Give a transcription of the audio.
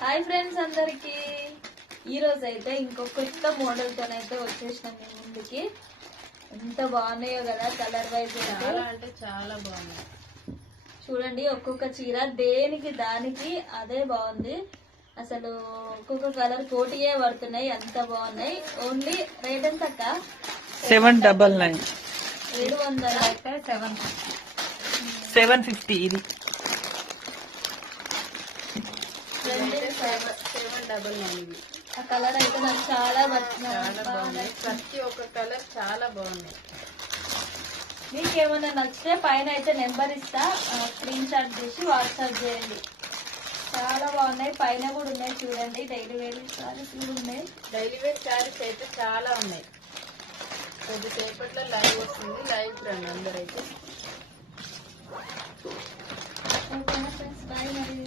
Hi friends అందరికి ఈ రోజు అయితే ఇంకో కొత్త మోడల్ తోనైతే వచ్చేసినాం మీ ముందుకి. ఎంత బాగున్నాయో కదా, కలర్ వైజ్ చాలా అంటే చాలా బాగున్నాయి. చూడండి, ఒక్కొక్క చీర దేనికి దానికి అదే బాగుంది. అసలు ఒక్కొక్క కలర్ కోటియే పడుతున్నాయి, అంత బాగున్నాయి. ఓన్లీ రేట్ ఎంత అక్క? 799 700 750 ఇది 799 ఆ కలర్ అయితే నాకు చాలా చాలా బాగున్నాయి. ప్రతి ఒక్క కలర్ చాలా బాగున్నాయి. మీకేమన్నా నచ్చితే పైన అయితే నెంబర్ ఇస్తా, స్క్రీన్ షాట్ చేసి వాట్సాప్ చేయండి. చాలా బాగున్నాయి. పైన కూడా ఉన్నాయి చూడండి, డైలీ వేర్ సారీస్ కూడా ఉన్నాయి. డైలీ వేర్ శారీస్ అయితే చాలా ఉన్నాయి. కొద్దిసేపట్లో లైవ్ వస్తుంది, లైవ్ రండి అందరైతే. ఓకేనా ఫ్రెండ్స్, బాయ్ మరి.